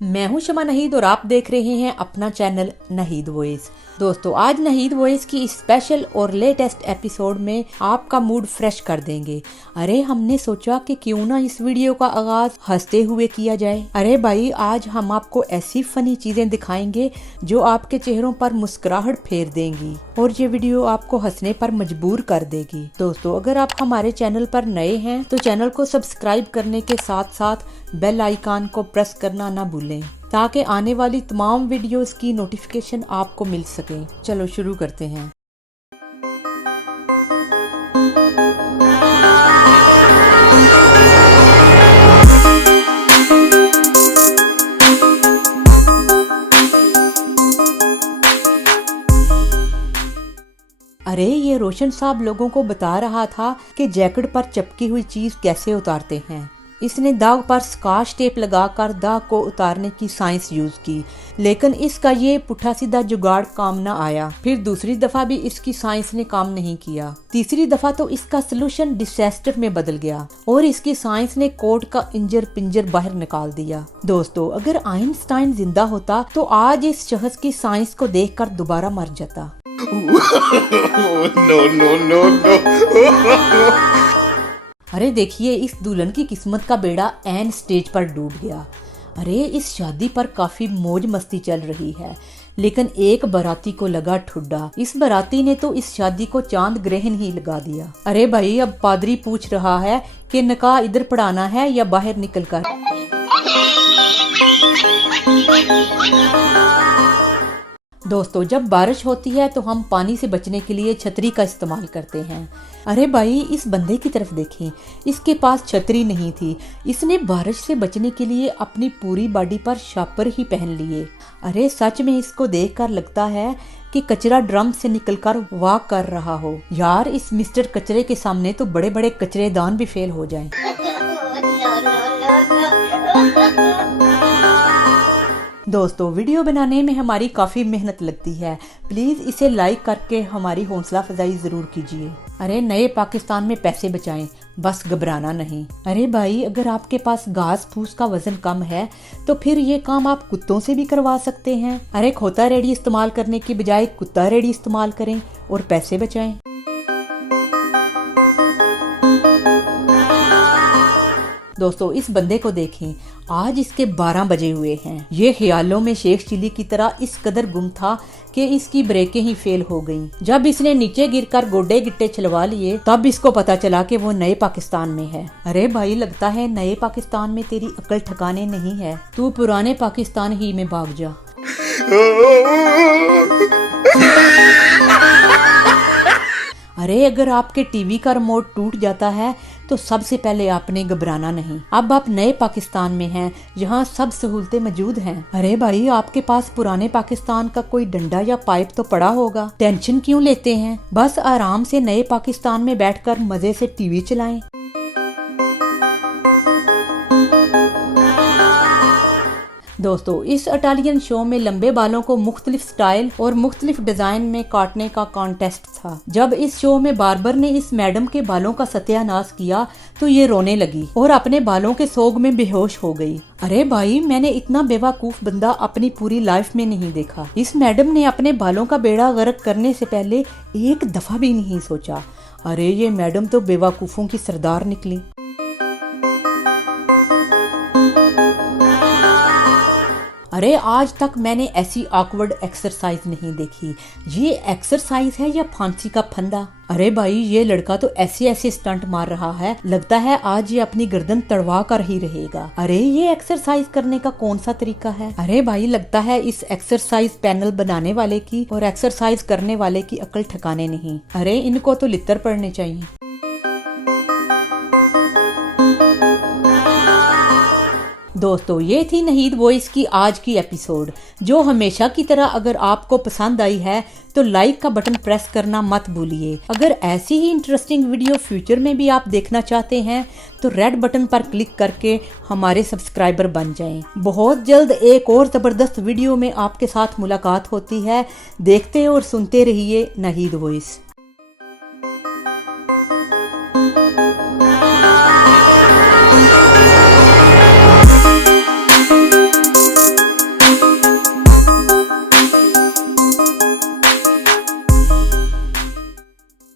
मैं हूं शमा नहीद और आप देख रहे हैं अपना चैनल नहीद वॉइस। दोस्तों, आज नहीद वॉइस की स्पेशल और लेटेस्ट एपिसोड में आपका मूड फ्रेश कर देंगे। अरे हमने सोचा कि क्यों ना इस वीडियो का आगाज हंसते हुए किया जाए। अरे भाई, आज हम आपको ऐसी फनी चीजें दिखाएंगे जो आपके चेहरों पर मुस्कुराहट फेर देंगी और ये वीडियो आपको हंसने पर मजबूर कर देगी। दोस्तों, अगर आप हमारे चैनल पर नए हैं तो चैनल को सब्सक्राइब करने के साथ साथ बेल आइकन को प्रेस करना ना भूलें ताकि आने वाली तमाम वीडियोस की नोटिफिकेशन आपको मिल सके। चलो शुरू करते हैं। अरे ये रोशन साहब लोगों को बता रहा था कि जैकेट पर चिपकी हुई चीज कैसे उतारते हैं। इसने दाग पर स्कॉच टेप लगाकर दाग को उतारने की साइंस यूज की, लेकिन इसका ये पुट्ठा सीधा जुगाड़ काम न आया। फिर दूसरी दफा भी इसकी साइंस ने काम नहीं किया। तीसरी दफा तो इसका सलूशन डिजास्टर में बदल गया और इसकी साइंस ने कोट का इंजर पिंजर बाहर निकाल दिया। दोस्तों, अगर आइंस्टाइन जिंदा होता तो आज इस शख्स की साइंस को देखकर दोबारा मर जाता। no, no, no, no. अरे देखिए, इस दुल्हन की किस्मत का बेड़ा एन स्टेज पर डूब गया। अरे इस शादी पर काफी मौज मस्ती चल रही है, लेकिन एक बाराती को लगा ठुड्डा। इस बाराती ने तो इस शादी को चांद ग्रहण ही लगा दिया। अरे भाई, अब पादरी पूछ रहा है कि निकाह इधर पढ़ाना है या बाहर निकल कर। दोस्तों, जब बारिश होती है तो हम पानी से बचने के लिए छतरी का इस्तेमाल करते हैं। अरे भाई, इस बंदे की तरफ देखें, इसके पास छतरी नहीं थी। इसने बारिश से बचने के लिए अपनी पूरी बॉडी पर शापर ही पहन लिए। अरे सच में इसको देखकर लगता है कि कचरा ड्रम से निकलकर वॉक कर रहा हो। यार, इस मिस्टर कचरे के सामने तो बड़े बड़े कचरेदान भी फेल हो जाएं। दोस्तों, वीडियो बनाने में हमारी काफ़ी मेहनत लगती है। प्लीज़ इसे लाइक करके हमारी हौसला अफजाई ज़रूर कीजिए। अरे नए पाकिस्तान में पैसे बचाएं, बस घबराना नहीं। अरे भाई, अगर आपके पास घास फूस का वजन कम है तो फिर ये काम आप कुत्तों से भी करवा सकते हैं। अरे खोता रेडी इस्तेमाल करने की बजाय कुत्ता रेडी इस्तेमाल करें और पैसे बचाएं। दोस्तों, इस बंदे को देखें, आज इसके 12 बजे हुए हैं। ये ख्यालों में शेख चिली की तरह इस कदर गुम था कि इसकी ब्रेकें ही फेल हो गईं। जब इसने नीचे गिरकर गोडे गिट्टे छलवा लिए तब इसको पता चला कि वो नए पाकिस्तान में है। अरे भाई, लगता है नए पाकिस्तान में तेरी अकल ठिकाने नहीं है। तू पुराने पाकिस्तान ही में भाग जा। अरे अगर आपके टीवी का रिमोट टूट जाता है तो सबसे पहले आपने घबराना नहीं। अब आप नए पाकिस्तान में हैं, जहां सब सहूलतें मौजूद हैं। अरे भाई, आपके पास पुराने पाकिस्तान का कोई डंडा या पाइप तो पड़ा होगा। टेंशन क्यों लेते हैं? बस आराम से नए पाकिस्तान में बैठकर मजे से टीवी चलाएं। दोस्तों, इस इटालियन शो में लंबे बालों को मुख्तलिफ स्टाइल और मुख्तलिफ डिजाइन में काटने का कॉन्टेस्ट था। जब इस शो में बार्बर ने इस मैडम के बालों का सत्यानाश किया तो ये रोने लगी और अपने बालों के सोग में बेहोश हो गई। अरे भाई, मैंने इतना बेवकूफ बंदा अपनी पूरी लाइफ में नहीं देखा। इस मैडम ने अपने बालों का बेड़ा गर्क करने से पहले एक दफा भी नहीं सोचा। अरे ये मैडम तो बेवकूफों की सरदार निकली। अरे आज तक मैंने ऐसी ऑकवर्ड एक्सरसाइज नहीं देखी। ये एक्सरसाइज है या फांसी का फंदा? अरे भाई, ये लड़का तो ऐसे ऐसे स्टंट मार रहा है, लगता है आज ये अपनी गर्दन तड़वा कर ही रहेगा। अरे ये एक्सरसाइज करने का कौन सा तरीका है? अरे भाई, लगता है इस एक्सरसाइज पैनल बनाने वाले की और एक्सरसाइज करने वाले की अकल ठिकाने नहीं। अरे इनको तो लित्तर पड़ने चाहिए। दोस्तों, ये थी नहीद वॉइस की आज की एपिसोड, जो हमेशा की तरह अगर आपको पसंद आई है तो लाइक का बटन प्रेस करना मत भूलिए। अगर ऐसी ही इंटरेस्टिंग वीडियो फ्यूचर में भी आप देखना चाहते हैं तो रेड बटन पर क्लिक करके हमारे सब्सक्राइबर बन जाएं। बहुत जल्द एक और ज़बरदस्त वीडियो में आपके साथ मुलाकात होती है। देखते और सुनते रहिए नहीद वॉइस।